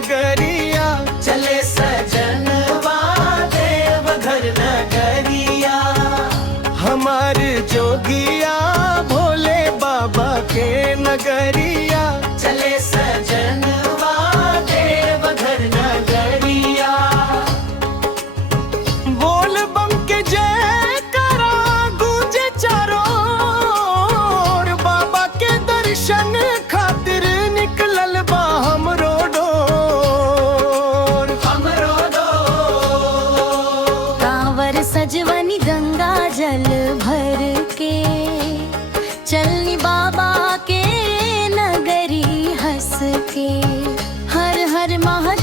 नगरिया, चले सजनवा देवघर नगरिया। हमार जोगिया भोले बाबा के नगरिया, चले सजनवा देवघर नगरिया। बोल बम के जय करा गूंजे चारों ओर, बाबा के दर्शन खातिर निकलल बा हमरो डोर। कांवर सजवनी गंगा जल भर के, चलनी बाबा के नगरी हंस के। हर हर महादेव